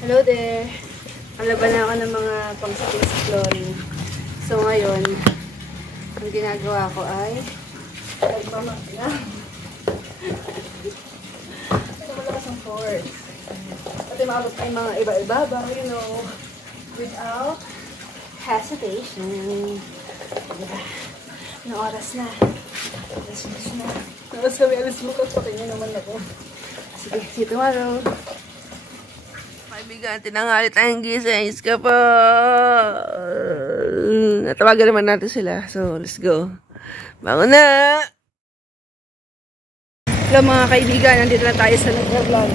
Hello there! Alaban na ako ng mga pang-sapin sa flooring. So ngayon, ang ginagawa ko ay nagmamakina. So malakas ang force. Pati maabot pa yung mga iba-ibabaw, you know, without hesitation. Diba? Yung oras na. Alas na. Tapos kami alas bukas, patingin naman ako. Sige, see you tomorrow. Kaibigan, tinanghali tayong gising. Iska po. Natawagan naman natin sila. So, let's go. Bangon na! Hello mga kaibigan, nandito na tayo sa nag-vlog.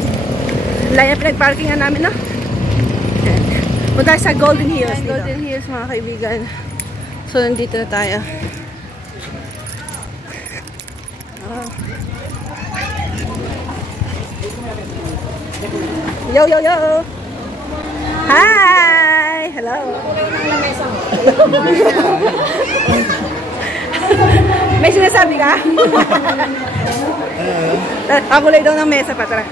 Laya pinag-parking na namin, no? Punta sa Golden Hills. Golden Hills mga kaibigan. So, nandito na tayo. Yo, yo, yo! Hi! Hello! May sinasabi ka? Pakulay daw ng mesa pa, tara.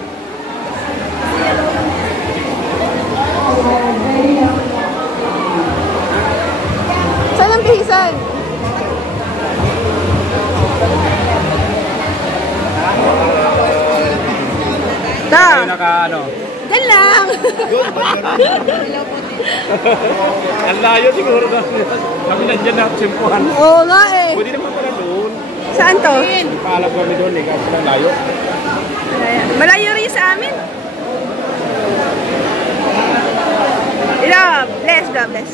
Saan ang bihisan? Ta! Diyan lang! Ang layo siguro na. Kami nandiyan na simpuhan. Oo nga eh. Pwede naman pala doon. Saan to? Paalam kami doon eh, kasi lang layo. Malayo rin sa amin. God bless, God bless.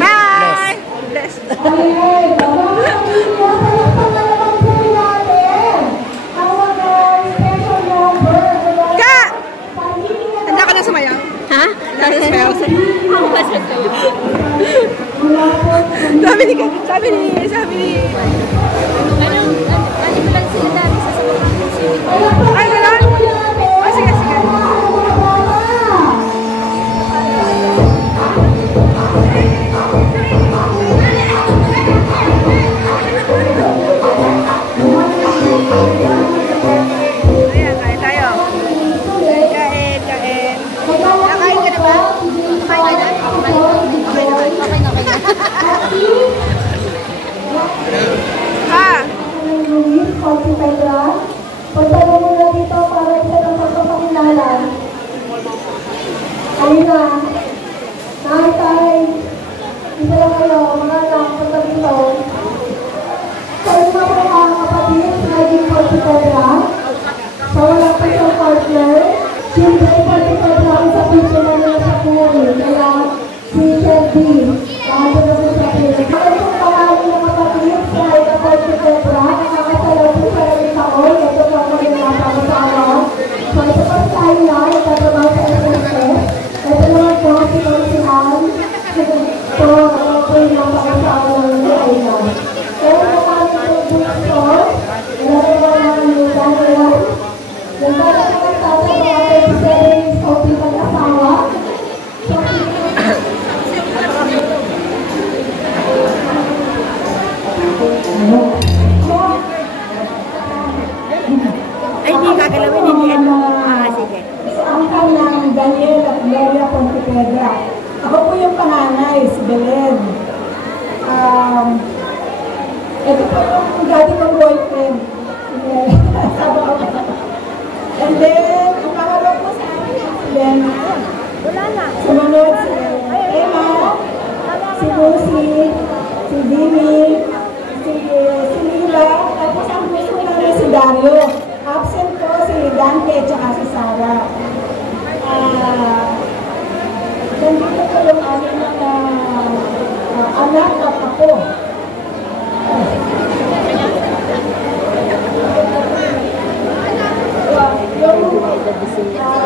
Hi! Bless. Ka! Handa ka na sumayaw? Ha? Handa ka na sumayaw? Sabi ni Ano mo lang sila dami sa ay, gano'n? Oh, sige, sige. Ayan, kain tayo. Kain. Nakain ka na ba? Kain ka na? Okay na. Ha? Punta mo muna dito para isa ng pagpapakilala. Kanina, nakitay, isa lang kayo, mga anak, punta dito. So, yung mga kapatid, naging Portipedra. So, wala pa siyang partner. Siyempre, Portipedra ang sa picture na nila sa pool. Kaya, si Shelby, bago na po siya kayo. Kaya itong pangalan ng kapatid, si Aida Portipedra, nakakasalaw po siya ng taon. Ito po ako yung napapasama. So, ito po sa Aida, nagtatrabaho sa SSS. Ito naman po, si Monsihan. So, ako po yung napapasama ng Aida. Kaya ito kami po yung bookstore. Nagagawa namin yung dahil. Yung para sa kasama, mga 37 so, pitang asawa. Ay, hindi gagalawin, hindi ano. Sige. Ang ng Daniel at Gloria Portipedra. Ako po yung panganay, si Belen. Ito po yung dati kong boyfriend. And then, ang pangalawang po sa akin si Lena. Sumunod si Emma, si Lucy, si Dini, si Lila, tapos ang gusto namin si Dario. Absent po si Dante at si Sarah. Nandito po yung aming mga anak at ako. Yung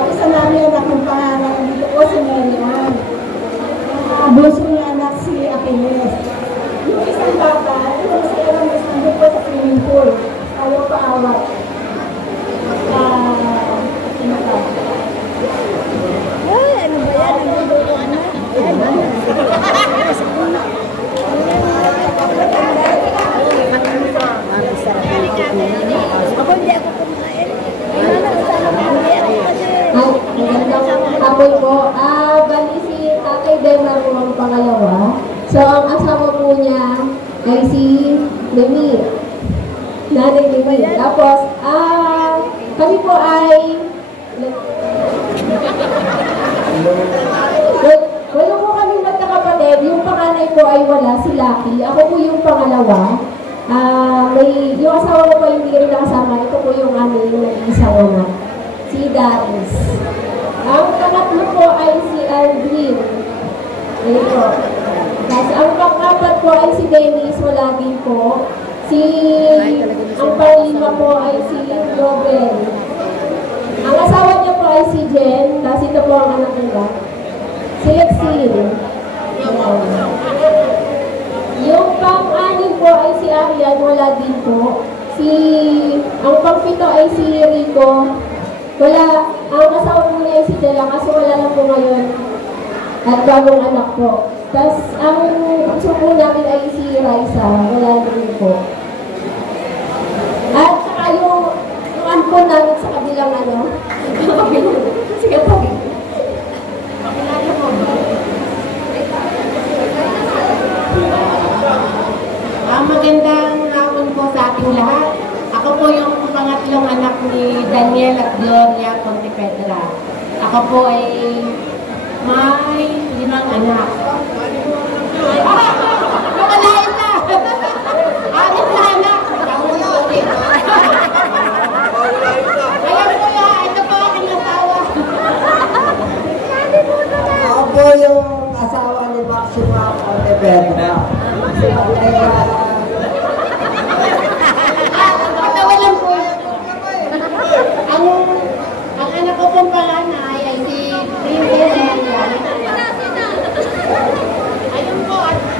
isa namin anak ng pangalan dito po si Nelian. Abuso niya anak si Achilles. Yung isang bata, yung si Eramis nandito po sa swimming pool. Ayaw paawat. Ay, ano ba yan? Ang gulo ko na. Ako hindi ako kumain. Wala na, sana hindi ako kasi Okay po. Bali si Tatay Demar po ang pangalawa. So, ang asawa po niya ay si Demi. Nanay Demi. Tapos, kami po ay... Wala po kami magkakapatid. Yung panganay po ay wala, si Lucky. Ako po yung pangalawa. Yung asawa ko po yung hindi rin nakasama. Ito po yung aming nag-isang anak. Si Darius. Ang pangatlo po ay si Aldrin. Ayun po. Tapos ang pang-apat po ay si Dennis. Wala din po. Ang pang-lima po ay si Robin. Ang asawa niya po ay si Jen. Tapos ito po ang anak nila. Si Lexine. Yung pang-anim po ay si Arian. Wala din po. Ang pang-pito ay si Rico. Wala. Ang asawa po niya ay si Jela. Kasi wala lang po ngayon. At bagong anak po. Tapos ang bunso po namin ay si Raisa. Wala din po. At saka yung po namin sa kabilang sige po. Magandang hapon po sa ating lahat. Ako po yung pangatlong anak ni Daniel at Gloria Pontevedra. Ako po ay may 5 anak. Nakalain na! 6 na anak! Ayan po yan, ito po aking asawa. Ako po yung asawa ni Maxima Pontevedra. Patawalan po. Ang anak ko pong panganay ay si Princess Maria. Ayun po.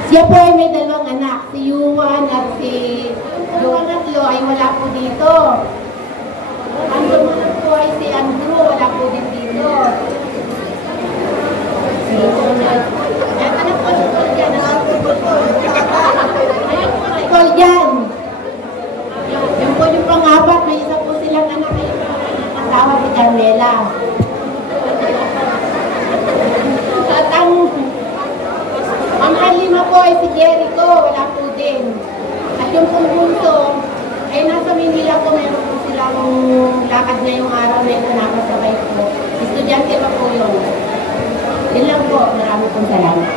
Siya po ay may 2 anak. Si Yuan at si yung pangatlo ay wala po dito. Ang sumunod po ay si Andrew. Wala po din dito. Yan, anak po si Koljan. Koljan. Yung po yung pang-apat, may isa po silang anak ay asawa si Carmela. At ang kalima po ay si Jericho, wala po din. At yung pong bunso, ay nasa Manila po, meron po silang lakad na yung araw na ito nakasabay po. Estudyante pa po yun. Yun lang po, marami pong salamat.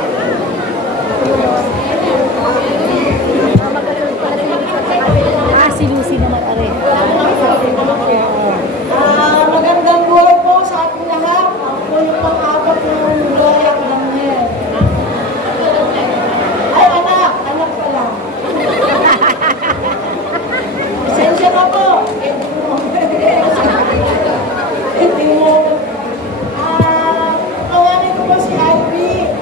Si Lucy naman are. Magandang buhay po sa ating lahat. Ako po yung pang-apat ng Gloria Daniel. Ay, anak pala. Pasensya na po. Hindi mo. Kawanin ko po si Ivy.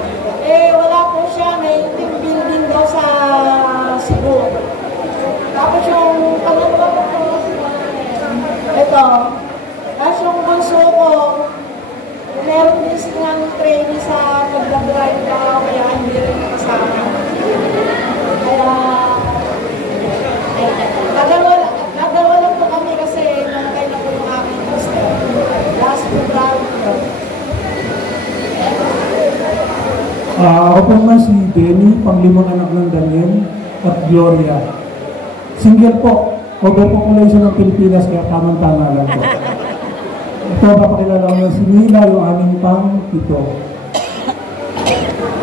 Wala po siya. May team building daw sa Cebu. Tapos yung pangalawa ko po, ito, tapos yung bunso ko, meron din silang training sa pag-drive daw, kaya hindi rin kasama. Kaya, nagawa lang po kami kasi namatay na po yung aking sister. Last program ko. Ako po naman si Denny, pang-5 anak ng Daniel at Gloria. Single po. Huwag po kulay siya ng Pilipinas, kaya tamang-tama lang po. Ito, papakilala ko yung si Nina, yung aming pang-pito.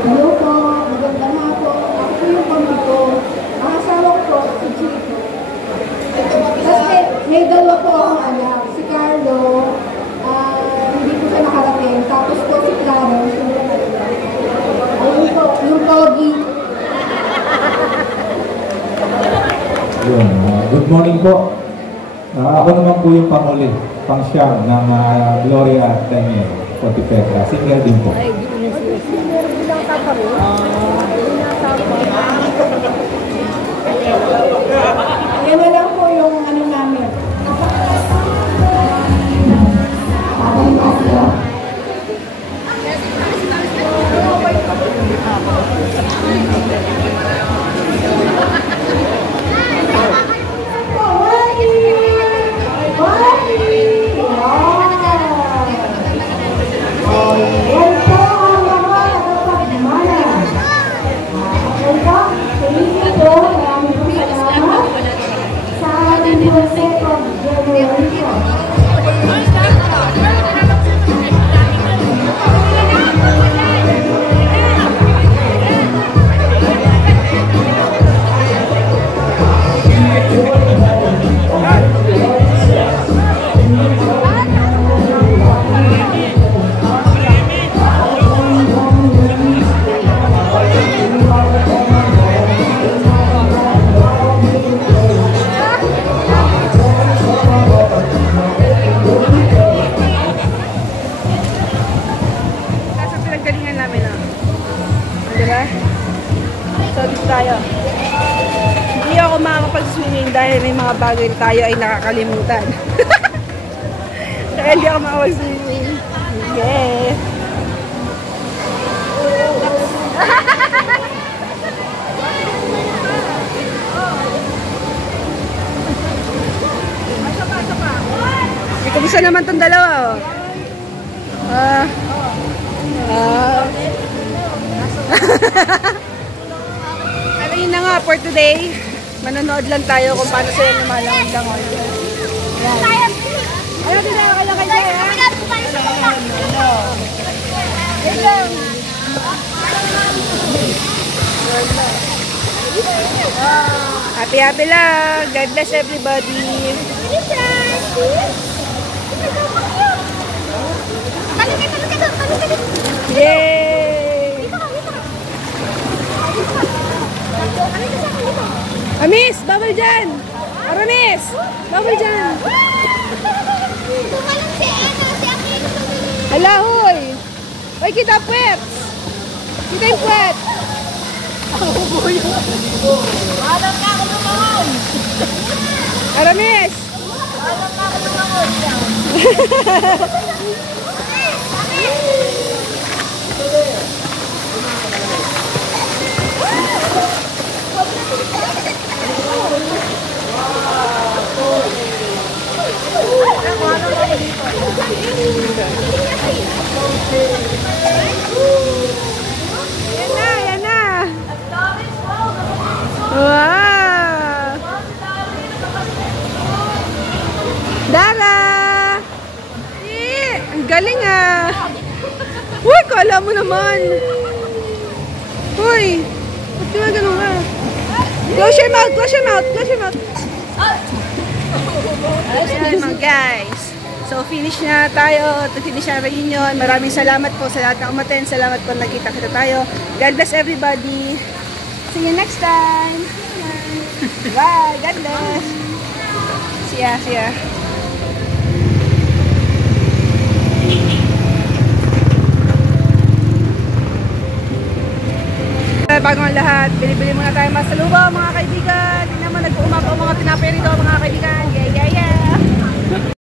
Hello po. Magandang hapon. Ako po yung pang-pito. Ang asawa ko po, si Chico. Tapos may 2 po akong anak. Si Carlo, hindi po siya nakarating. Tapos po si Clara, ayun po, yung Pogi. Yun, good morning po. Ako naman po yung panguli, pang-siyam ng Gloria at Daniel Pontevedra. Single din po. Yan na lang po yung ano namin. Wow! mag-swimming dahil may mga bagay na tayo ay nakakalimutan. Kaya hindi ako makapag-swimming. Yeah. Kumusta naman tong dalawa, oh? Ano yun na nga, for today, manonood lang tayo kung paano sila lumalangon-langon. Ayan. Ayaw din na kayo kayo, ha? Wait lang. Happy lang. God bless everybody. Yay! Amis, bawal dyan! Aramis, bawal dyan! Hala, hoy! Hoy, kita puwet! Kita yung puwet! Aramis! Yan na! Wow! Dara! Ang galing ah! Uy, kala mo naman! Uy! Ba't ka ganun ka? Close your mouth! Close your mouth! Close your mouth! Ayan mga guys. So finish na tayo. Finish na reunion. Maraming salamat po sa lahat ng umaten. Salamat po nagkita-kita tayo. God bless everybody. See you next time. Bye. God bless. See ya. See ya. Bago ang lahat, bili-bili muna tayo masalubong mga kaibigan. Tingnan mo, nag-uumap ang mga tinapay rito mga kaibigan. Yeah, yeah, yeah.